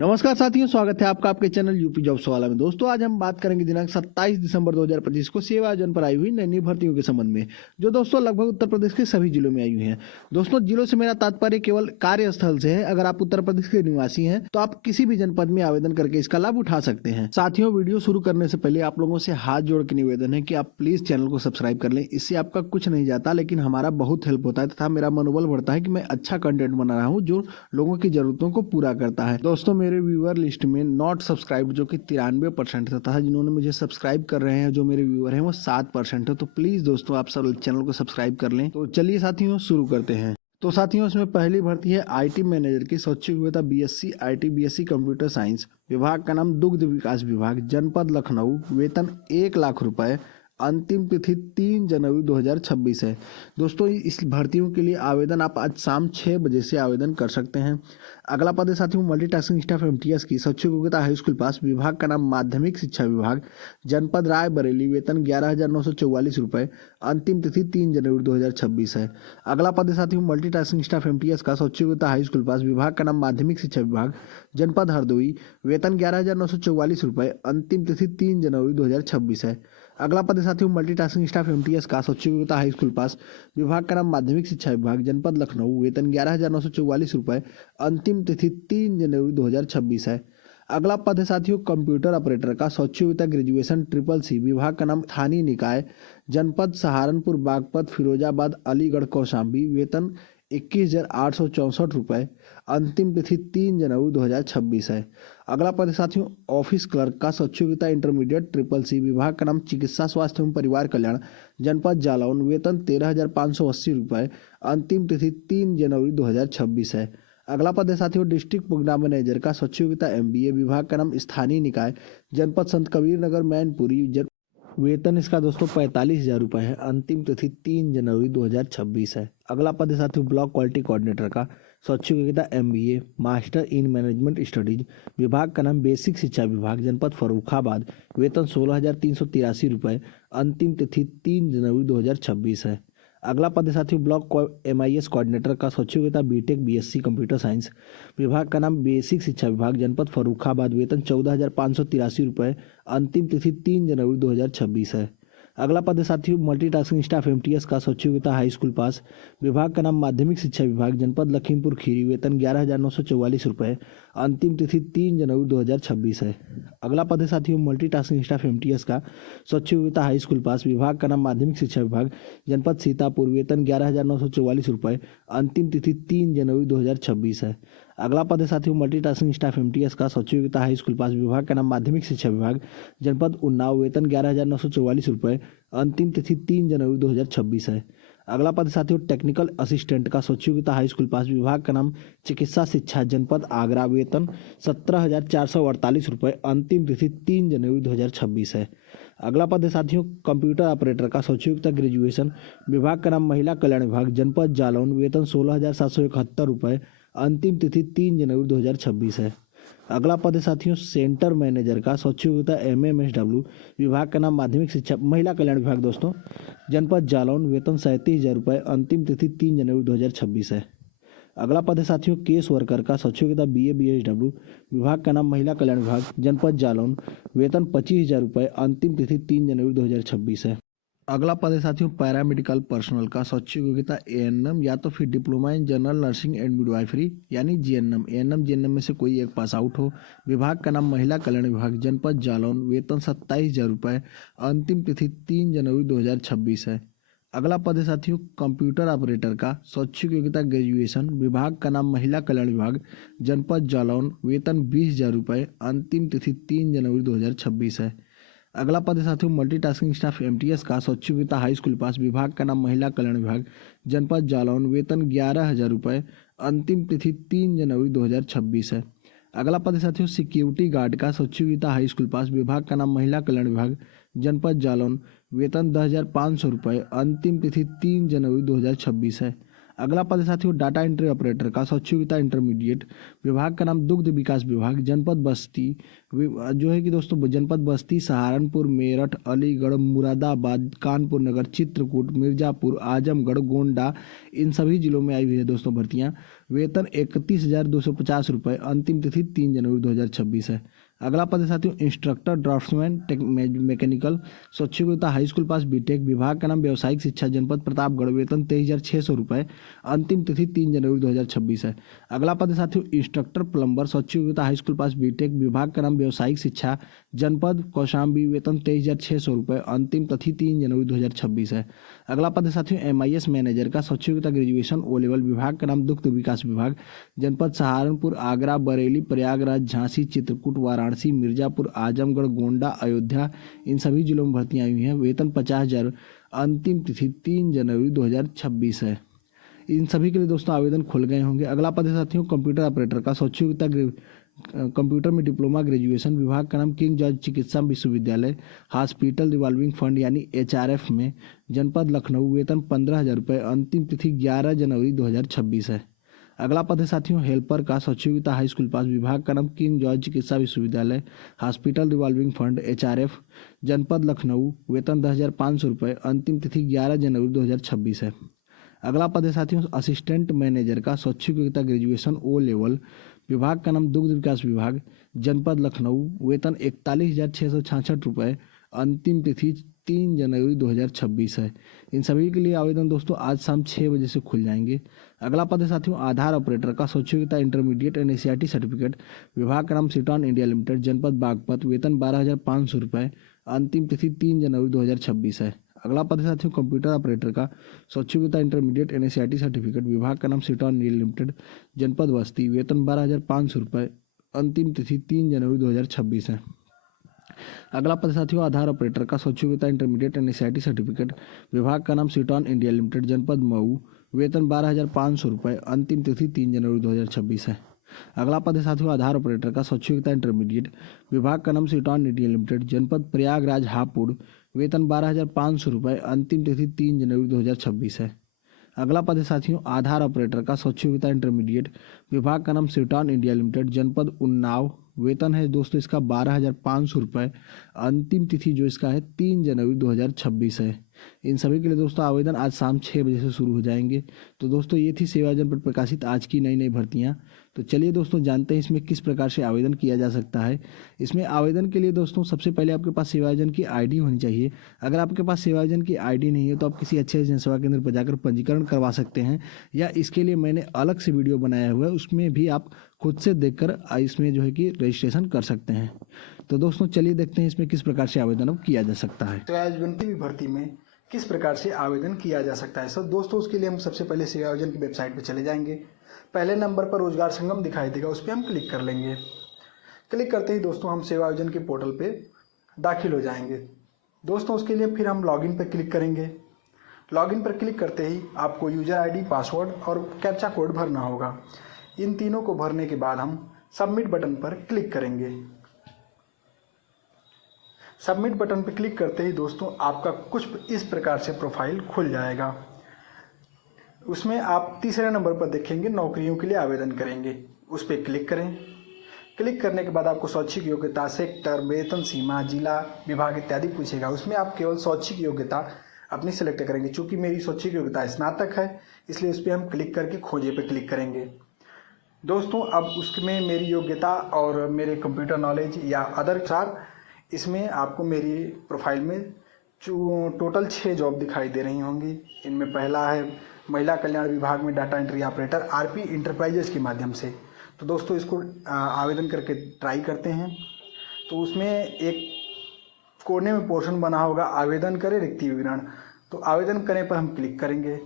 नमस्कार साथियों, स्वागत है आपका आपके चैनल यूपी जॉब्स वाला में। दोस्तों, आज हम बात करेंगे दिनांक 27 दिसंबर 2025 को सेवा आयोजन पर आई हुई नई नई भर्तियों के संबंध में, जो दोस्तों लगभग उत्तर प्रदेश के सभी जिलों में आई हुई हैं। दोस्तों, जिलों से मेरा तात्पर्य केवल कार्यस्थल से है। अगर आप उत्तर प्रदेश के निवासी हैं तो आप किसी भी जनपद में आवेदन करके इसका लाभ उठा सकते हैं। साथियों, वीडियो शुरू करने से पहले आप लोगों से हाथ जोड़ के निवेदन है कि आप प्लीज चैनल को सब्सक्राइब कर लें। इससे आपका कुछ नहीं जाता, लेकिन हमारा बहुत हेल्प होता है तथा मेरा मनोबल बढ़ता है कि मैं अच्छा कंटेंट बना रहा हूँ जो लोगों की जरूरतों को पूरा करता है। दोस्तों, मेरे व्यूअर लिस्ट में नॉट सब्सक्राइब जो कि 93% तथा जिन्होंने मुझे सब्सक्राइब कर रहे हैं जो मेरे व्यूअर हैं वो 7% है। तो प्लीज दोस्तों, आप सब चैनल को सब्सक्राइब कर लें। तो चलिए साथियों, शुरू करते हैं। तो साथियों, इसमें पहली भर्ती है आईटी मैनेजर की। स्वैच्छिक योग्यता BSc IT, BSc computer science. विभाग का नाम दुग्ध विकास विभाग, जनपद लखनऊ। वेतन 1,00,000 रुपए। अंतिम तिथि 3 जनवरी 2026 है। दोस्तों, इस भर्तियों के लिए आवेदन आप आज शाम 6 बजे से आवेदन कर सकते हैं। अगला पद है साथियों मल्टीटास्किंग स्टाफ एमटीएस की। स्वैच्छिक योग्यता हाई स्कूल पास। विभाग का नाम माध्यमिक शिक्षा विभाग, जनपद रायबरेली। वेतन 11,944 रुपए। अंतिम तिथि 3 जनवरी 2026 है। अगला पद है साथियों मल्टीटास्किंग स्टाफ एमटीएस का। स्वैच्छिक योग्यता हाई स्कूल पास। विभाग का नाम माध्यमिक शिक्षा विभाग, जनपद हरदोई। वेतन 11,944 रुपए। अंतिम तिथि 3 जनवरी 2026 है। अगला पद है साथियों मल्टीटास्किंग स्टाफ एमटीएस का। स्वैच्छिक योग्यता हाई स्कूल पास। विभाग का नाम माध्यमिक शिक्षा विभाग, जनपद लखनऊ। वेतन 11,944 रुपए। अंतिम तिथि 3 जनवरी 2026 है। अगला पद है साथियों कंप्यूटर ऑपरेटर का। स्वैच्छिक योग्यता ग्रेजुएशन CCC। विभाग का नाम स्थानीय निकाय, जनपद सहारनपुर, बागपत, फिरोजाबाद, अलीगढ़, कौशाम्बी। वेतन 21,864 रुपए। अंतिम तिथि 3 जनवरी 2026 है। अगला पद है साथियों ऑफिस क्लर्क का। स्वैच्छिक योग्यता इंटरमीडिएट CCC। विभाग का नाम चिकित्सा स्वास्थ्य एवं परिवार कल्याण, जनपद जालौन। वेतन 13,580 रुपए। अंतिम तिथि 3 जनवरी 2026 है। अगला पद है साथियों डिस्ट्रिक्ट प्रोग्राम मैनेजर का। स्वैच्छिक योग्यता MBA। विभाग का नाम स्थानीय निकाय, जनपद संत कबीर नगर, मैनपुरी। वेतन इसका दोस्तों 45,000 रुपये है। अंतिम तिथि 3 जनवरी 2026 है। अगला पद है साथियों ब्लॉक क्वालिटी कोऑर्डिनेटर का। स्वैच्छिक योग्यता MBA, master in management studies. विभाग का नाम बेसिक शिक्षा विभाग, जनपद फर्रुखाबाद। वेतन 16,383 रुपये। अंतिम तिथि 3 जनवरी 2026 है। अगला पद है साथियों ब्लॉक MIS कोऑर्डिनेटर का। स्वैच्छिक योग्यता BTech BSc कंप्यूटर साइंस। विभाग का नाम बेसिक शिक्षा विभाग, जनपद फर्रुखाबाद। वेतन 14,583 रुपये। अंतिम तिथि 3 जनवरी 2026 है। अगला पद है साथियों मल्टीटास्किंग स्टाफ MTS का। स्वैच्छिक योग्यता हाई स्कूल पास। विभाग का नाम माध्यमिक शिक्षा विभाग, जनपद लखीमपुर खीरी। वेतन 11,944 रुपये। अंतिम तिथि 3 जनवरी 2026 है। अगला पद है साथियों मल्टीटास्किंग स्टाफ MTS का। स्वैच्छिक योग्यता हाई स्कूल पास। विभाग का नाम माध्यमिक शिक्षा विभाग, जनपद सीतापुर। वेतन 11,944 रुपये। अंतिम तिथि 3 जनवरी 2026 है। अगला पद है साथियों मल्टीटास्किंग स्टाफ MTS का। स्वैच्छिक योग्यता हाई स्कूल पास। विभाग का नाम माध्यमिक शिक्षा विभाग, जनपद उन्नाव। वेतन 11,944 रुपये। अंतिम तिथि 3 जनवरी 2026 है। अगला पद साथियों टेक्निकल असिस्टेंट का। स्वैच्छिक योग्यता हाई स्कूल पास। विभाग का नाम चिकित्सा शिक्षा, जनपद आगरा। वेतन 17,448 रुपये। अंतिम तिथि 3 जनवरी 2026 है। अगला पद है साथियों कंप्यूटर ऑपरेटर का। स्वैच्छिक योग्यता ग्रेजुएशन। विभाग का नाम महिला कल्याण विभाग, जनपद जालौन। वेतन 16,771 रुपये। अंतिम तिथि 3 जनवरी 2026 है। अगला पद है साथियों सेंटर मैनेजर का। स्वैच्छिक योग्यता MMSW। विभाग का नाम माध्यमिक शिक्षा महिला कल्याण विभाग दोस्तों, जनपद जालौन। वेतन 37,000 रुपये। अंतिम तिथि 3 जनवरी 2026 है। अगला पद है साथियों केस वर्कर का। स्वैच्छिक योग्यता BA BSW। विभाग का नाम महिला कल्याण विभाग, जनपद जालौन। वेतन 25,000 रुपये। अंतिम तिथि 3 जनवरी 2026 है। अगला पद है साथियों पैरामेडिकल पर्सनल का। स्वैच्छिक योग्यता ANM या तो फिर diploma in general nursing and midwifery यानी GNM। ANM GNM में से कोई एक पास आउट हो। विभाग का नाम महिला कल्याण विभाग, जनपद जालौन। वेतन 27,000 रुपये। अंतिम तिथि 3 जनवरी 2026 है। अगला पद है साथियों कंप्यूटर ऑपरेटर का। स्वैच्छिक योग्यता ग्रेजुएशन। विभाग का नाम महिला कल्याण विभाग, जनपद जालौन। वेतन 20,000 रुपये। अंतिम तिथि 3 जनवरी 2026 है। अगला पद है साथियों मल्टीटास्किंग स्टाफ MTS का। स्वैच्छिक योग्यता हाई स्कूल पास। विभाग का नाम महिला कल्याण विभाग, जनपद जालौन। वेतन 11,000 रुपये। अंतिम तिथि 3 जनवरी 2026 है। अगला पद है साथियों सिक्योरिटी गार्ड का। स्वैच्छिक योग्यता हाई स्कूल पास। विभाग का नाम महिला कल्याण विभाग, जनपद जालौन। वेतन 10,500 रुपये। अंतिम तिथि 3 जनवरी 2026 है। अगला पद है साथियों डाटा एंट्री ऑपरेटर का, स्वच्छ योग्यता इंटरमीडिएट, विभाग का नाम दुग्ध विकास विभाग, जनपद बस्ती, जो है कि दोस्तों जनपद बस्ती, सहारनपुर, मेरठ, अलीगढ़, मुरादाबाद, कानपुर नगर, चित्रकूट, मिर्जापुर, आजमगढ़, गोंडा, इन सभी जिलों में आई हुई है दोस्तों भर्तियां। वेतन 31,250 रुपये, अंतिम तिथि 3 जनवरी 2026 है। अगला पद है साथियों इंस्ट्रक्टर ड्राफ्ट्समैन मैकेनिकल, स्वच्छ योग्यता हाई स्कूल पास बीटेक, विभाग का नाम व्यावसायिक शिक्षा, जनपद प्रतापगढ़, वेतन 23,600 रुपये, अंतिम तिथि 3 जनवरी 2026 है। अगला पद है साथियों इंस्ट्रक्टर प्लम्बर, स्वच्छ योग्यता हाई स्कूल पास बीटेक, विभाग का नाम व्यावसायिक शिक्षा, जनपद कौशाम्बी, वेतन 23,600 रुपये, अंतिम तिथि 3 जनवरी 2026 है। अगला पद है साथियों MIS मैनेजर का, स्वच्छ योग्यता ग्रेजुएशन O लेवल, विभाग का नाम दुग्ध विकास विभाग, जनपद सहारनपुर, आगरा, बरेली, प्रयागराज, झांसी, चित्रकूट, वाराणसी, मिर्जापुर, आजमगढ़, गोंडा, अयोध्या, इन सभी जिलों में भर्तियां आई हुई हैं। वेतन 50,000, अंतिम तिथि 3 जनवरी 2026 है। इन सभी के लिए दोस्तों आवेदन खुल गए होंगे। अगला पद है साथियों कंप्यूटर ऑपरेटर का, स्वच्छ योग्यता कंप्यूटर में डिप्लोमा ग्रेजुएशन, विभाग का नाम किंग जॉर्ज चिकित्सा विश्वविद्यालय, हॉस्पिटल रिवॉल्विंग फंड यानी HRF में, जनपद लखनऊ, वेतन 15,000 रुपये, अंतिम तिथि 11 जनवरी 2026 है। अगला पद है साथियों हेल्पर का, स्वच्छ योग्यता हाई स्कूल पास, विभाग का नाम किंग जॉर्ज चिकित्सा विश्वविद्यालय, हॉस्पिटल रिवॉल्विंग फंड HRF, जनपद लखनऊ, वेतन 10,500 रुपये, अंतिम तिथि 11 जनवरी 2026 है। अगला पद है साथियों असिस्टेंट मैनेजर का, स्वच्छ योग्यता ग्रेजुएशन O लेवल, विभाग का नाम दुग्ध विकास विभाग, जनपद लखनऊ, वेतन 41,666 रुपये, अंतिम तिथि 3 जनवरी 2026 है। इन सभी के लिए आवेदन दोस्तों आज शाम 6 बजे से खुल जाएंगे। अगला पद है साथियों आधार ऑपरेटर का, स्वच्छ योग्यता इंटरमीडिएट NSCRT सर्टिफिकेट, विभाग का नाम सिटॉन इंडिया लिमिटेड, जनपद बागपत, वेतन 12,500 रुपये, अंतिम तिथि 3 जनवरी 2026 है। अगला पद है साथियों कंप्यूटर ऑपरेटर का, स्वच्छ योग्यता इंटरमीडिएट NSCRT सर्टिफिकेट, विभाग का नाम सिटॉन इंडिया लिमिटेड, जनपद बस्ती, वेतन 12,500 रुपये, अंतिम तिथि 3 जनवरी 2026 है। अगला पद साथियों आधार ऑपरेटर का, स्वच्छ योग्यता इंटरमीडिएट NSCRT सर्टिफिकेट, विभाग का नाम सिटॉन इंडिया लिमिटेड, जनपद मऊ, वेतन 12,500 रुपये, अंतिम तिथि 3 जनवरी 2026 है। अगला पद है साथियों आधार ऑपरेटर का, स्वच्छ योग्यता इंटरमीडिएट, विभाग का नाम सिटॉन इंडिया लिमिटेड, जनपद प्रयागराज हापुड़, वेतन 12,500 रुपये, अंतिम तिथि 3 जनवरी 2026 है। अगला पद है साथियों आधार ऑपरेटर का, स्वच्छ योग्यता इंटरमीडिएट, विभाग का नाम सिटॉन इंडिया लिमिटेड, जनपद उन्नाव, वेतन है दोस्तों इसका 12,500 रुपये, अंतिम तिथि जो इसका है 3 जनवरी 2026 है। इन सभी के लिए दोस्तों आवेदन आज शाम 6 बजे से शुरू हो जाएंगे। तो दोस्तों ये थी सेवायोजन पर प्रकाशित आज की नई नई भर्तियां। तो चलिए दोस्तों जानते हैं इसमें किस प्रकार से आवेदन किया जा सकता है। इसमें आवेदन के लिए दोस्तों सबसे पहले आपके पास सेवायोजन की ID होनी चाहिए। अगर आपके पास सेवायोजन की ID नहीं है तो आप किसी अच्छे जनसेवा केंद्र पर जाकर पंजीकरण करवा सकते हैं, या इसके लिए मैंने अलग से वीडियो बनाया हुआ है, उसमें भी आप खुद से देखकर इसमें जो है कि रजिस्ट्रेशन कर सकते हैं। तो दोस्तों चलिए देखते हैं इसमें किस प्रकार से आवेदन अब किया जा सकता है। सेवायोजन की भर्ती में किस प्रकार से आवेदन किया जा सकता है सर दोस्तों, उसके लिए हम सबसे पहले सेवायोजन की वेबसाइट पर चले जाएंगे। पहले नंबर पर रोजगार संगम दिखाई देगा, उस पर हम क्लिक कर लेंगे। क्लिक करते ही दोस्तों हम सेवायोजन के पोर्टल पे दाखिल हो जाएंगे। दोस्तों उसके लिए फिर हम लॉगिन पर क्लिक करेंगे। लॉगिन पर क्लिक करते ही आपको यूजर ID, पासवर्ड और कैप्चा कोड भरना होगा। इन तीनों को भरने के बाद हम सबमिट बटन पर क्लिक करेंगे। सबमिट बटन पर क्लिक करते ही दोस्तों आपका कुछ इस प्रकार से प्रोफाइल खुल जाएगा। उसमें आप तीसरे नंबर पर देखेंगे नौकरियों के लिए आवेदन करेंगे, उस पर क्लिक करें। क्लिक करने के बाद आपको शैक्षिक योग्यता, सेक्टर, वेतन सीमा, जिला, विभाग इत्यादि पूछेगा। उसमें आप केवल शैक्षिक योग्यता अपनी सेलेक्ट करेंगे। चूँकि मेरी शैक्षिक योग्यता स्नातक है इसलिए उस पर हम क्लिक करके खोजे पे क्लिक करेंगे। दोस्तों अब उसमें मेरी योग्यता और मेरे कंप्यूटर नॉलेज या अदर चार इसमें आपको मेरी प्रोफाइल में टोटल 6 जॉब दिखाई दे रही होंगी। इनमें पहला है महिला कल्याण विभाग में data entry operator RP enterprises के माध्यम से। तो दोस्तों इसको आवेदन करके ट्राई करते हैं। तो उसमें एक कोने में पोर्शन बना होगा आवेदन करें रिक्ति विवरण, तो आवेदन करने पर हम क्लिक करेंगे।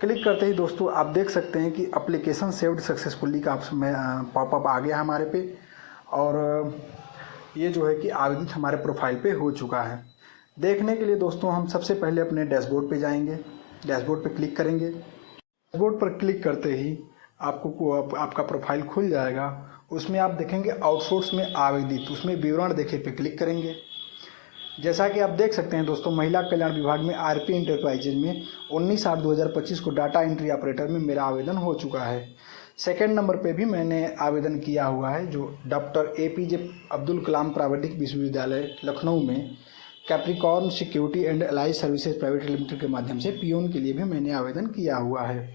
क्लिक करते ही दोस्तों आप देख सकते हैं कि एप्लीकेशन सेव्ड सक्सेसफुली का पॉपअप आ गया हमारे पे, और ये जो है कि आवेदन हमारे प्रोफाइल पे हो चुका है। देखने के लिए दोस्तों हम सबसे पहले अपने डैशबोर्ड पे जाएंगे। डैशबोर्ड पे क्लिक करेंगे। डैशबोर्ड पर क्लिक करते ही आपको आपका प्रोफाइल खुल जाएगा। उसमें आप देखेंगे आउटसोर्स में आवेदित, उसमें विवरण देखे पे क्लिक करेंगे। जैसा कि आप देख सकते हैं दोस्तों, महिला कल्याण विभाग में आरपी इंटरप्राइजेज में 19/8/2025 को डाटा एंट्री ऑपरेटर में मेरा आवेदन हो चुका है। सेकंड नंबर पे भी मैंने आवेदन किया हुआ है, जो डॉक्टर APJ अब्दुल कलाम प्राविधिक विश्वविद्यालय लखनऊ में Capricorn security and allies services private limited के माध्यम से पियून के लिए भी मैंने आवेदन किया हुआ है।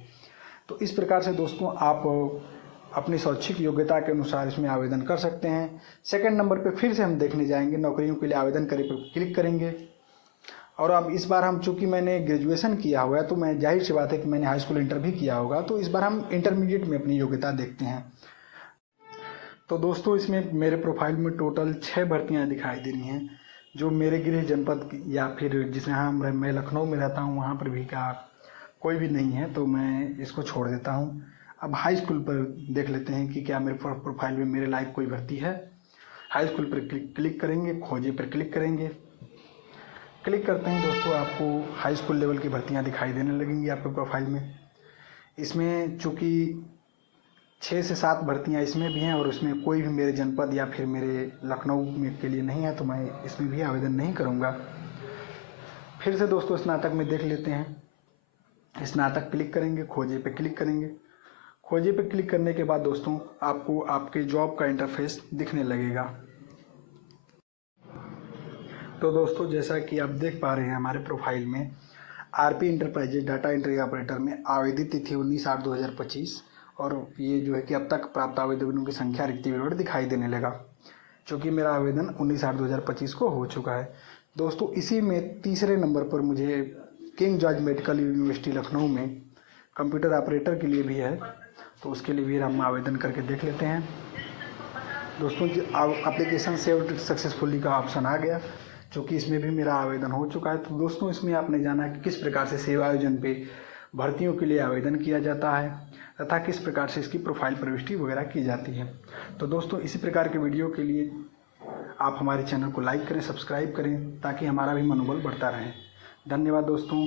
तो इस प्रकार से दोस्तों आप अपनी शैक्षिक योग्यता के अनुसार इसमें आवेदन कर सकते हैं। सेकंड नंबर पे फिर से हम देखने जाएंगे, नौकरियों के लिए आवेदन करें पर क्लिक करेंगे। और अब इस बार हम, चूँकि मैंने ग्रेजुएशन किया हुआ है तो मैं, जाहिर सी बात है कि मैंने हाई स्कूल इंटर भी किया होगा, तो इस बार हम इंटरमीडिएट में अपनी योग्यता देखते हैं। तो दोस्तों इसमें मेरे प्रोफाइल में टोटल 6 भर्तियाँ दिखाई दे रही हैं, जो मेरे गृह जनपद या फिर जिसमें मैं लखनऊ में रहता हूँ वहाँ पर भी का कोई भी नहीं है, तो मैं इसको छोड़ देता हूँ। अब हाई स्कूल पर देख लेते हैं कि क्या मेरे प्रोफाइल में मेरे लायक कोई भर्ती है। हाई स्कूल पर क्लिक करेंगे, खोजे पर क्लिक करेंगे। क्लिक करते हैं दोस्तों, आपको हाई स्कूल लेवल की भर्तियां दिखाई देने लगेंगी आपके प्रोफाइल में। इसमें चूँकि 6 से 7 भर्तियां इसमें भी हैं और उसमें कोई भी मेरे जनपद या फिर मेरे लखनऊ में के लिए नहीं है, तो मैं इसमें भी आवेदन नहीं करूँगा। फिर से दोस्तों स्नातक में देख लेते हैं। स्नातक क्लिक करेंगे, खोजे पे क्लिक करेंगे। खोजे पे क्लिक करने के बाद दोस्तों आपको आपके जॉब का इंटरफेस दिखने लगेगा। तो दोस्तों जैसा कि आप देख पा रहे हैं, हमारे प्रोफाइल में RP enterprises data entry operator में आवेदित तिथि 19/8/2025 और ये जो है कि अब तक प्राप्त आवेदनों की संख्या रिक्ति विवरण दिखाई देने लगा, क्योंकि मेरा आवेदन 19/8/2025 को हो चुका है। दोस्तों इसी में तीसरे नंबर पर मुझे king George medical university Lucknow में कंप्यूटर ऑपरेटर के लिए भी है, तो उसके लिए भी हम आवेदन करके देख लेते हैं। दोस्तों एप्लीकेशन सेव्ड सक्सेसफुली का ऑप्शन आ गया, क्योंकि इसमें भी मेरा आवेदन हो चुका है। तो दोस्तों इसमें आपने जाना कि किस प्रकार से सेवा आयोजन पे भर्तियों के लिए आवेदन किया जाता है तथा किस प्रकार से इसकी प्रोफाइल प्रविष्टि वगैरह की जाती है। तो दोस्तों इसी प्रकार के वीडियो के लिए आप हमारे चैनल को लाइक करें, सब्सक्राइब करें, ताकि हमारा भी मनोबल बढ़ता रहे। धन्यवाद दोस्तों।